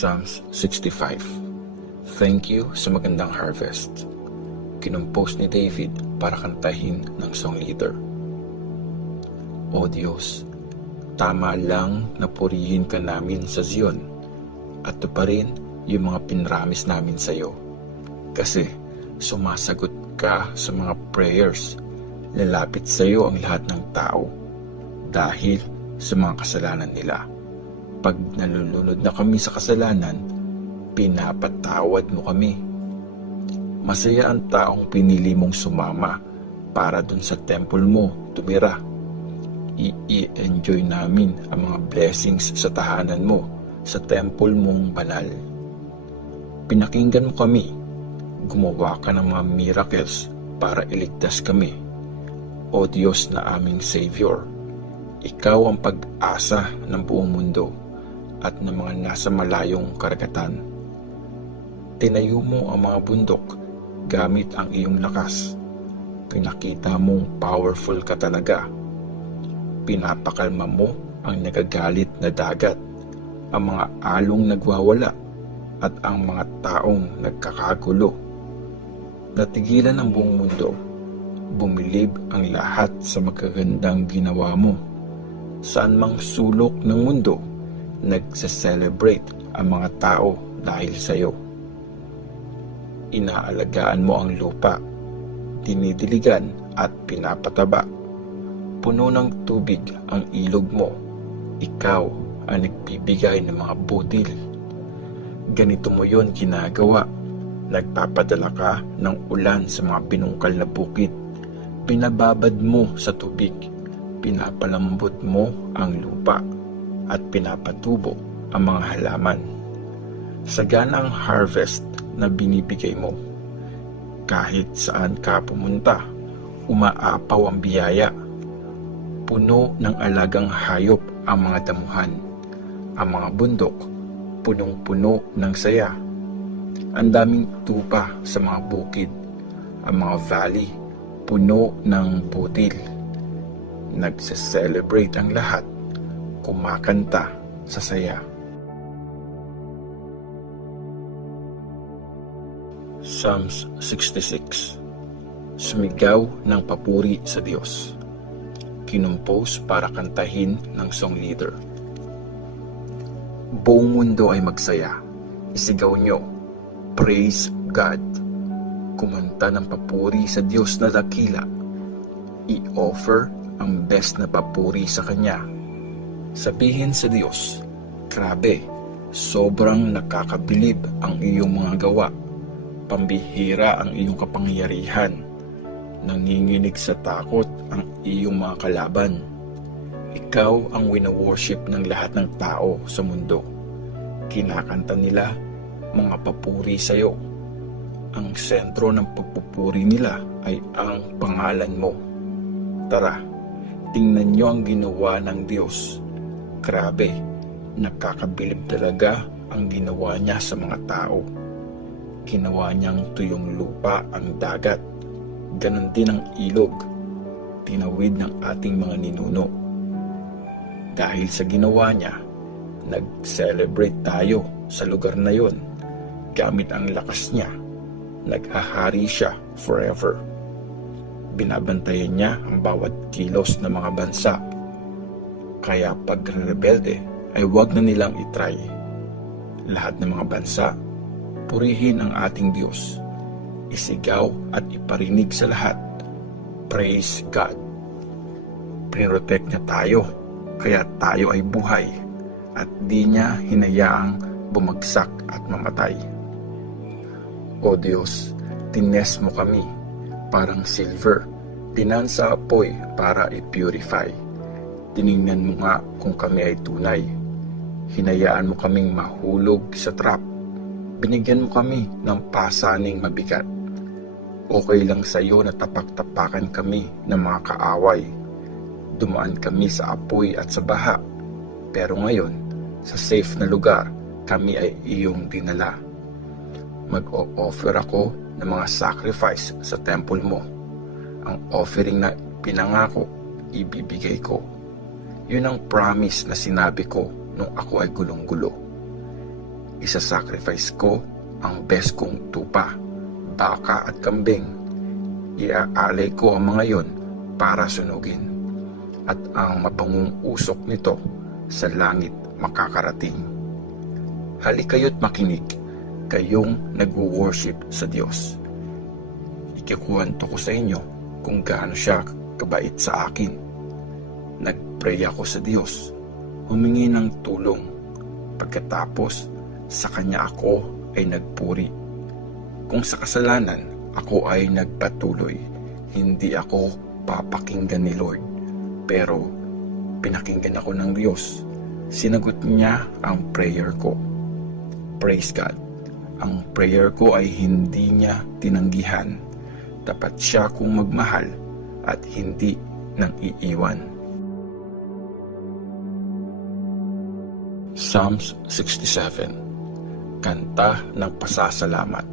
Psalms 65. Thank you sa magandang harvest. Kinumpos ni David para kantahin ng song leader. O Diyos, tama lang na purihin ka namin sa Zion at tuparin yung mga pinramis namin sa iyo. Kasi sumasagot ka sa mga prayers. Lalapit sa iyo ang lahat ng tao dahil sa mga kasalanan nila. Pag nalulunod na kami sa kasalanan, pinapatawad mo kami. Masaya ang taong pinili mong sumama para dun sa temple mo tumira. I-enjoy namin ang mga blessings sa tahanan mo, sa temple mong banal. Pinakinggan mo kami, gumawa ka ng mga miracles para iligtas kami. O Diyos na aming Savior, Ikaw ang pag-asa ng buong mundo at ng mga nasa malayong karagatan. Tinayo mo ang mga bundok gamit ang iyong lakas. Pinakita mong powerful ka talaga. Pinapakalma mo ang nagagalit na dagat, ang mga along nagwawala at ang mga taong nagkakagulo. Natigilan ang buong mundo. Bumilib ang lahat sa magagandang ginawa mo. Saan mang sulok ng mundo, nagse-celebrate ang mga tao dahil sa iyo. Inaalagaan mo ang lupa, dinidiligan at pinapataba. Puno ng tubig ang ilog mo. Ikaw ang nagbibigay ng mga butil. Ganito mo yon ginagawa. Nagpapadala ka ng ulan sa mga pinungkal na bukid. Pinababad mo sa tubig. Pinapalambot mo ang lupa at pinapatubo ang mga halaman. Sagana ang harvest na binibigay mo. Kahit saan ka pumunta, umaapaw ang biyaya. Puno ng alagang hayop ang mga damuhan. Ang mga bundok, punong-puno ng saya. Ang daming tupa sa mga bukid. Ang mga valley, puno ng butil. Nagse-celebrate ang lahat, kumakanta sa saya. Psalms 66. Sumigaw ng papuri sa Diyos. Kinumpos para kantahin ng song leader. Buong mundo ay magsaya. Isigaw nyo, praise God. Kumanta ng papuri sa Diyos na dakila. I-offer ang best na papuri sa Kanya. Sabihin sa Diyos, grabe, sobrang nakakabilib ang iyong mga gawa. Pambihira ang iyong kapangyarihan. Nanginginig sa takot ang iyong mga kalaban. Ikaw ang wina-worship ng lahat ng tao sa mundo. Kinakanta nila mga papuri sa iyo. Ang sentro ng pagpupuri nila ay ang pangalan mo. Tara, tingnan niyo ang ginawa ng Diyos. Grabe, nakakabilib talaga ang ginawa niya sa mga tao. Ginawa niyang tuyong lupa ang dagat. Ganon din ang ilog, tinawid ng ating mga ninuno. Dahil sa ginawa niya, nag-celebrate tayo sa lugar na yon. Gamit ang lakas niya, naghahari siya forever. Binabantayan niya ang bawat kilos ng mga bansa. Kaya pag rebelde ay huwag na nilang itry. Lahat ng mga bansa, purihin ang ating Diyos. Isigaw at iparinig sa lahat. Praise God. Protect niya tayo, kaya tayo ay buhay at di niya hinayaang bumagsak at mamatay. O Diyos, tines mo kami parang silver, dinan sa apoy para i-purify. Tiningnan mo nga kung kami ay tunay. Hinayaan mo kaming mahulog sa trap. Binigyan mo kami ng pasaning mabigat. Okay lang sa iyo na tapak-tapakan kami ng mga kaaway. Dumaan kami sa apoy at sa baha. Pero ngayon, sa safe na lugar, kami ay iyong dinala. Mag-o-offer ako ng mga sacrifice sa temple mo. Ang offering na pinangako, ibibigay ko. Yun ang promise na sinabi ko nung ako ay gulong-gulo. Isa-sacrifice ko ang best kong tupa, baka at kambing. Iaalay ko ang mga yon para sunugin, at ang mabangong usok nito sa langit makakarating. Halikayo't makinig, kayong nag-worship sa Diyos. Ikikuwento ko sa inyo kung gaano siya kabait sa akin. Nagpray ako sa Diyos, humingi ng tulong. Pagkatapos, sa Kanya ako ay nagpuri. Kung sa kasalanan ako ay nagpatuloy, hindi ako papakinggan ni Lord. Pero pinakinggan ako ng Diyos. Sinagot niya ang prayer ko. Praise God. Ang prayer ko ay hindi niya tinanggihan. Tapat siya kung magmahal at hindi nang iiwan. Psalms 67. Kanta ng pasasalamat.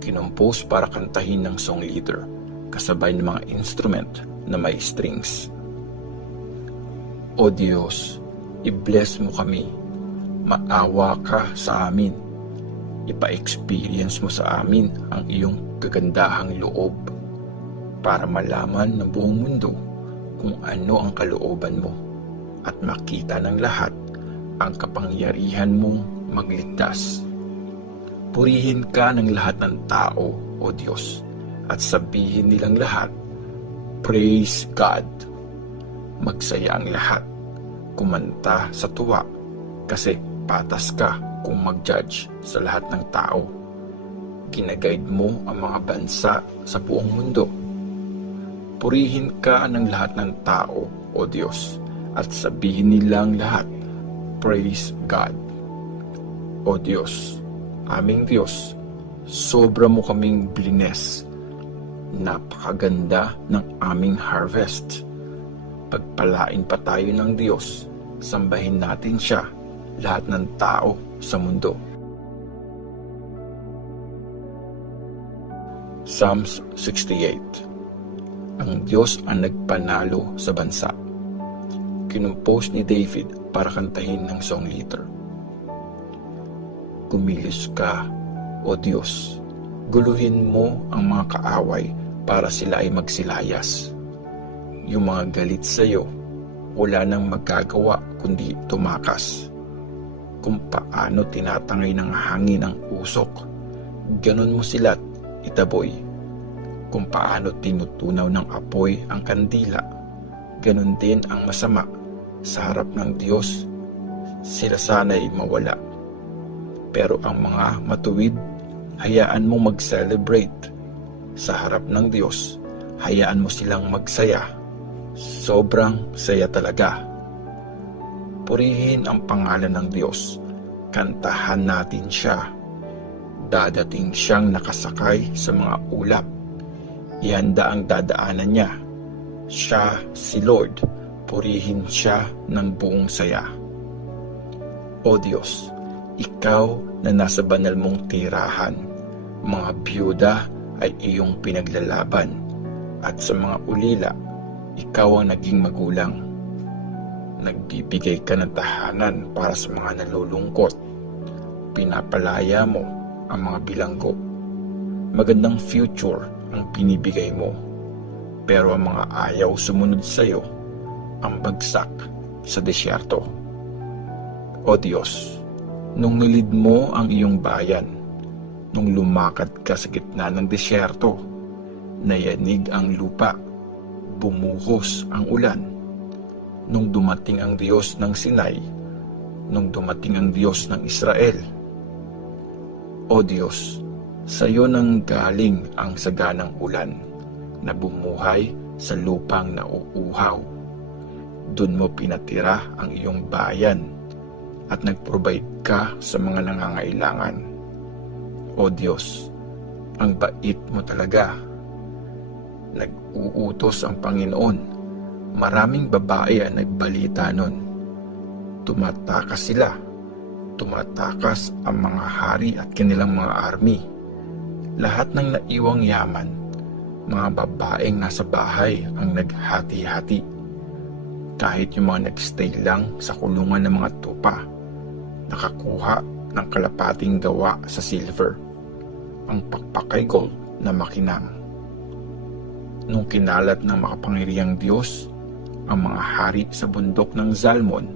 Kinompose para kantahin ng song leader, kasabay ng mga instrument na may strings. O Diyos, i-bless mo kami. Maawa ka sa amin. Ipa-experience mo sa amin ang iyong kagandahang loob para malaman ng buong mundo kung ano ang kalooban mo at makita ng lahat ang kapangyarihan mong magligtas. Purihin ka ng lahat ng tao, O Diyos, at sabihin nilang lahat, Praise God. Magsaya ang lahat, kumanta sa tuwa, kasi patas ka kung mag-judge sa lahat ng tao. Ginaguide mo ang mga bansa sa buong mundo. Purihin ka ng lahat ng tao, O Diyos, at sabihin nilang lahat, Praise God. O Diyos, aming Diyos, sobra mo kaming blines. Napakaganda ng aming harvest. Pagpalain pa tayo ng Diyos, sambahin natin siya, lahat ng tao sa mundo. Psalms 68. Ang Diyos ang nagpanalo sa bansa. Kinompose ni David para kantahin ng song leader. Kumilos ka, O Diyos, guluhin mo ang mga kaaway para sila ay magsilayas. Yung mga galit sa iyo, wala nang magagawa kundi tumakas. Kung paano tinatangay ng hangin ang usok, ganon mo sila't itaboy. Kung paano tinutunaw ng apoy ang kandila, ganon din ang masama sa harap ng Diyos. Sila sana'y mawala. Pero ang mga matuwid, hayaan mo mag-celebrate. Sa harap ng Diyos, hayaan mo silang magsaya. Sobrang saya talaga. Purihin ang pangalan ng Diyos. Kantahan natin siya. Dadating siyang nakasakay sa mga ulap. Ihanda ang dadaanan niya. Siya si Lord. Purihin siya ng buong saya. O Diyos, ikaw na nasa banal mong tirahan, mga byuda ay iyong pinaglalaban, at sa mga ulila, ikaw ang naging magulang. Nagbibigay ka ng tahanan para sa mga nalulungkot. Pinapalaya mo ang mga bilanggo. Magandang future ang pinibigay mo. Pero ang mga ayaw sumunod sa iyo, ang bagsak sa desyerto. O Diyos, nung nilid mo ang iyong bayan, nung lumakad ka sa gitna ng desyerto, nayanig ang lupa, bumuhos ang ulan. Nung dumating ang Diyos ng Sinai, nung dumating ang Diyos ng Israel. O Diyos, sa iyo nang galing ang saganang ulan na bumuhay sa lupang nauuhaw. Doon mo pinatira ang iyong bayan at nag-provide ka sa mga nangangailangan. O Diyos, ang bait mo talaga. Nag-uutos ang Panginoon. Maraming babae ang nagbalita nun. Tumatakas sila. Tumatakas ang mga hari at kanilang mga army. Lahat ng naiwang yaman, mga babaeng nasa bahay ang naghati-hati. Kahit yung mga nagstay lang sa kulungan ng mga tupa, nakakuha ng kalapating gawa sa silver, ang pakpakay gold na makinang. Nung kinalat ng makapangyarihang Diyos ang mga hari sa bundok ng Zalmon,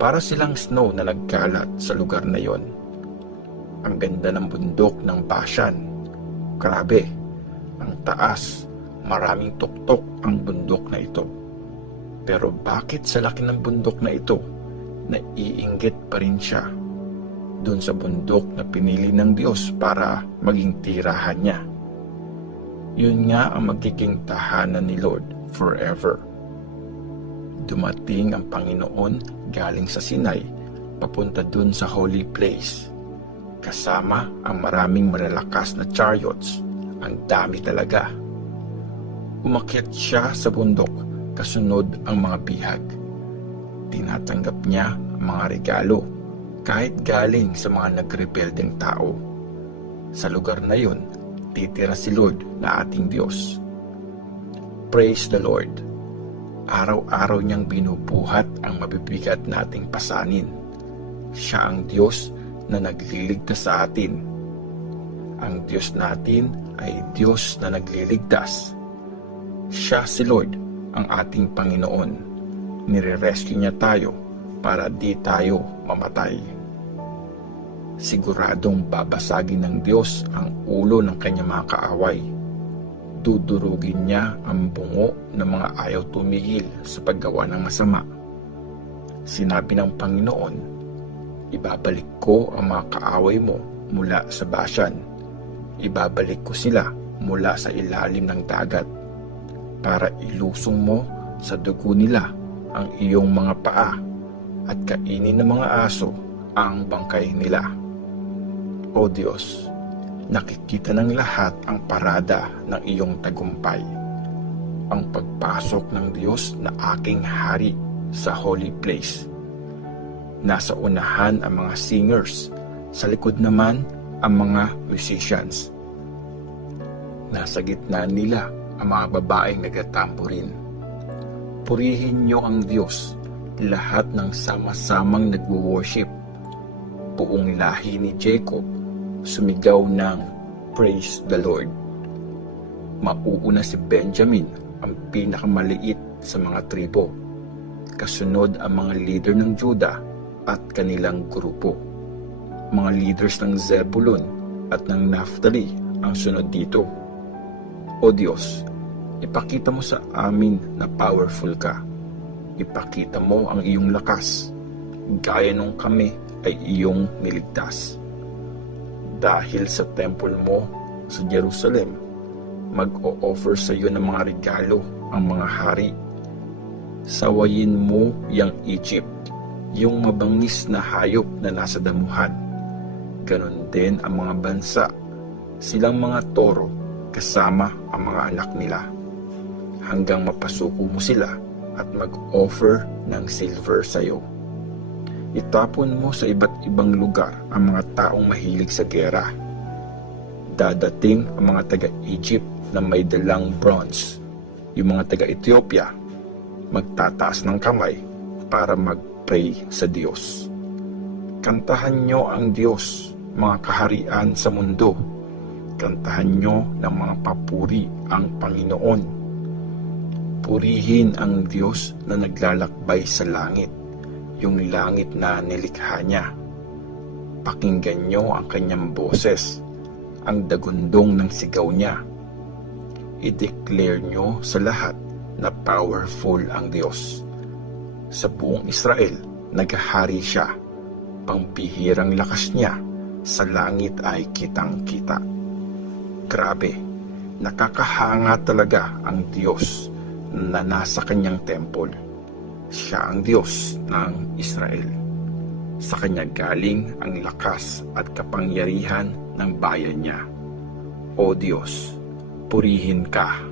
para silang snow na nagkalat sa lugar na yon. Ang ganda ng bundok ng Bashan. Grabe, ang taas, maraming tuktok ang bundok na ito. Pero bakit sa laki ng bundok na ito, naiinggit pa rin siya doon sa bundok na pinili ng Diyos para maging tirahan niya? Yun nga ang magiging tahanan ni Lord forever. Dumating ang Panginoon galing sa Sinai papunta dun sa holy place, kasama ang maraming malalakas na chariots. Ang dami talaga. Umakyat siya sa bundok, kasunod ang mga bihag. Tinatanggap niya ang mga regalo kahit galing sa mga nagrebeldeng tao. Sa lugar na yun, titira si Lord na ating Diyos. Praise the Lord! Araw-araw niyang binubuhat ang mabibigat nating pasanin. Siya ang Diyos na nagliligtas sa atin. Ang Diyos natin ay Diyos na nagliligtas. Siya si Lord, ang ating Panginoon. Nire-rescue niya tayo para di tayo mamatay. Siguradong babasagin ng Diyos ang ulo ng kanyang mga kaaway. Dudurugin niya ang bungo ng mga ayaw tumigil sa paggawa ng masama. Sinabi ng Panginoon, ibabalik ko ang mga kaaway mo mula sa Bashan. Ibabalik ko sila mula sa ilalim ng dagat para ilusong mo sa dugo nila ang iyong mga paa at kainin ng mga aso ang bangkay nila. O Diyos, nakikita ng lahat ang parada ng iyong tagumpay, ang pagpasok ng Diyos na aking hari sa holy place. Nasa unahan ang mga singers, sa likod naman ang mga musicians. Nasa gitna nila ang mga babaeng nagatamburin. Purihin niyo ang Diyos, lahat ng sama-samang nagwo-worship. Buong lahi ni Jacob sumigaw ng Praise the Lord. Mauuna si Benjamin, ang pinakamaliit sa mga tribo. Kasunod ang mga leader ng Judah at kanilang grupo. Mga leaders ng Zebulun at ng Naphtali ang sunod dito. O Diyos, ipakita mo sa amin na powerful ka. Ipakita mo ang iyong lakas, gaya nung kami ay iyong niligtas. Dahil sa temple mo sa Jerusalem, mag-o-offer sa iyo ng mga regalo ang mga hari. Sawayin mo yang Egypt, yung mabangis na hayop na nasa damuhan. Ganon din ang mga bansa, silang mga toro kasama ang mga anak nila, hanggang mapasuko mo sila at mag-offer ng silver sa iyo. Itapon mo sa iba't ibang lugar ang mga taong mahilig sa gera. Dadating ang mga taga-Egypt na may dalang bronze. Yung mga taga-Ethiopia magtataas ng kamay para mag-pray sa Diyos. Kantahan nyo ang Diyos, mga kaharian sa mundo. Kantahan nyo ng mga papuri ang Panginoon. Purihin ang Diyos na naglalakbay sa langit, yung langit na nilikha niya. Pakinggan nyo ang kanyang boses, ang dagundong ng sigaw niya. I-declare nyo sa lahat na powerful ang Diyos. Sa buong Israel, naghahari siya. Pambihirang lakas niya sa langit ay kitang-kita. Grabe, nakakahanga talaga ang Diyos na nasa kanyang temple. Siya ang Diyos ng Israel. Sa kanya galing ang lakas at kapangyarihan ng bayan niya. O Diyos, purihin ka.